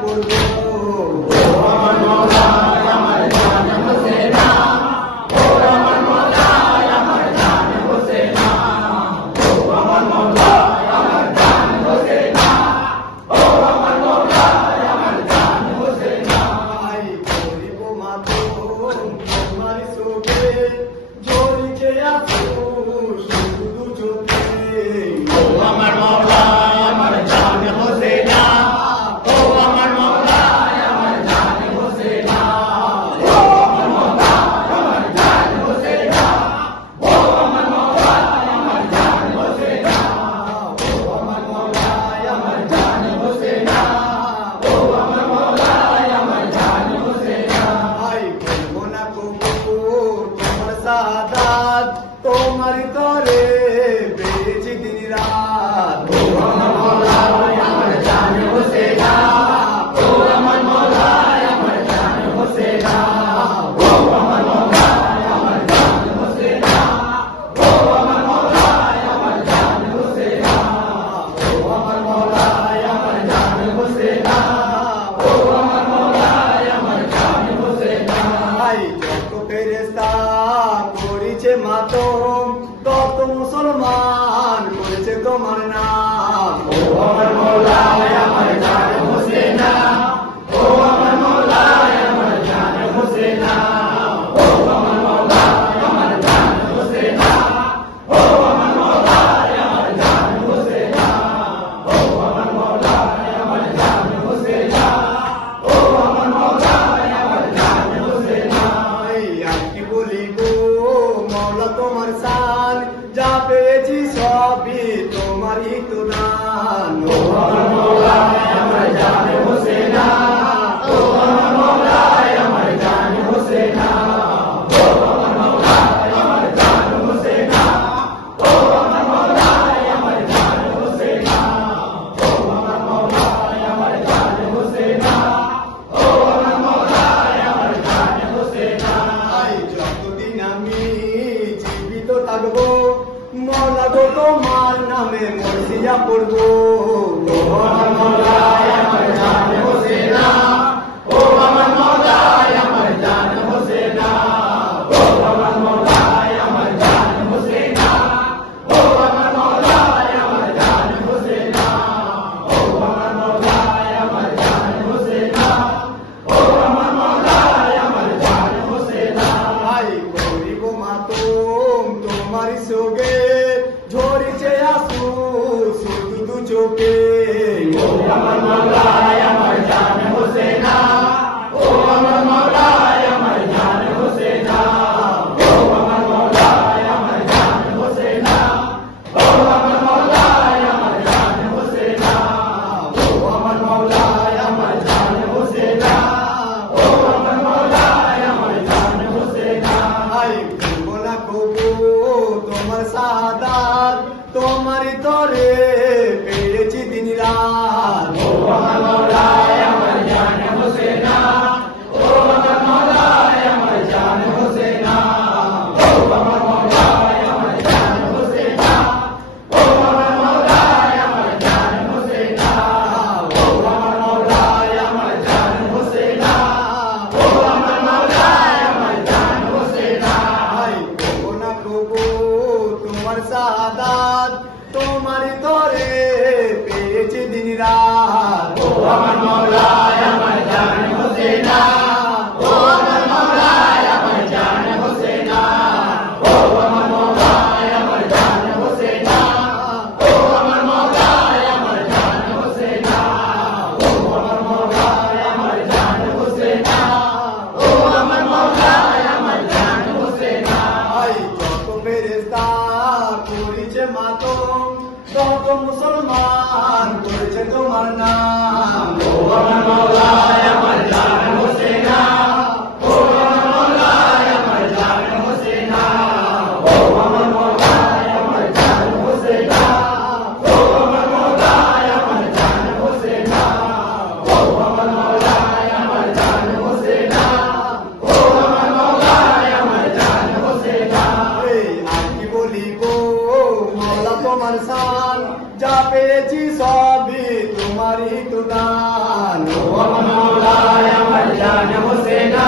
পড়বো তোমারি তরে বেঁচে দিন রাত ও আমার মওলা আমার জান হোসেনা ও আমার মওলা আমার জান হোসেনা ও আমার মওলা আমার জান হোসেনা ও আমার মওলা আমার জান হোসেনা ও আমার মওলা আমার জান হোসেনা ও আমার মওলা আমার জান হোসেনা আই যত ফেরেশতা করেছে মাতম তত মুসলমান করেছে তোমার নাম ও আমার মওলা আমার জান হোসেনা ও আমার মওলা আমার জান হোসেনা ও আমার মওলা আমার জান হোসেনা ও আমার মওলা আমার জান হোসেনা ও আমার মওলা আমার জান হোসেনা ও আমার মওলা আমার জান হোসেনা আর কি বলিব মওলা তোমার শান যা পেয়েছি সবই তোমারই তো দান ও আমার মওলা আমার জান হোসেনা ও আমার মওলা আমার জান হোসেনা ও আমার মওলা আমার জান হোসেনা ও আমার মওলা আমার জান হোসেনা ও আমার মওলা আমার জান হোসেনা ও আমার মওলা আমার জান হোসেনা আই যতদিন আমি জীবিত থাকবো মওলা গো তোমার নামে মরসিয়া পড়বো ও আমার মওলা আমার জান হোসেনা ও আমার মওলা আমার জান হোসেনা ও আমার মওলা আমার জান হোসেনা ও আমার মওলা আমার জান হোসেনা ও আমার মওলা আমার জান হোসেনা ও আমার মওলা আমার জান হোসেনা আই করিব মাতম তোমারি সোগে ঝরিছে আসু শুধু দু চোখে ও আমার মওলা আমার জান হোসেনা ও আমার মওলা আমার জান হোসেনা ও আমার মওলা আমার জান হোসেনা ও আমার মওলা আমার জান হোসেনা ও আমার মওলা আমার জান হোসেনা ও আমার মওলা আমার জান হোসেনা আই করবো না কবু তোমার সাদাত তোমারি তরে পেয়েছি দিন রাত ও আমার মওলা আমার জান হোসেনা ও আমার মওলা আমার জান হোসেনা ও আমার মওলা আমার জান হোসেনা ও আমার মওলা আমার জান হোসেনা ও আমার মওলা আমার জান হোসেনা ও আমার মওলা আমার জান হোসেনা আই কবো না কবো তোমার সাদাত তোমারি তরে পেয়েছি দিন রাত ও আমার মওলা আমার জান হোসেনা ও আমার মওলা আমার জান হোসেনা ও আমার মওলা আমার জান হোসেনা ও আমার মওলা আমার জান হোসেনা ও আমার মওলা আমার জান হোসেনা ও আমার মওলা আমার জান হোসেনা আই যত ফেরেশতা করেছে মাতম তত মুসলমান করেছে তোমার নাম ও আমার মওলা আমার জান হোসেনা ও আমার মওলা আমার জান হোসেনা ও আমার মওলা আমার জান হোসেনা ও আমার মওলা আমার জান হোসেনা ও আমার মওলা আমার জান হোসেনা ও আমার মওলা আমার জান হোসেনা আর কি বলিব মওলা তোমার শান যা পেয়েছি সবই তোমারই তো দান ও अमन मौलाय अमर जान हुसैना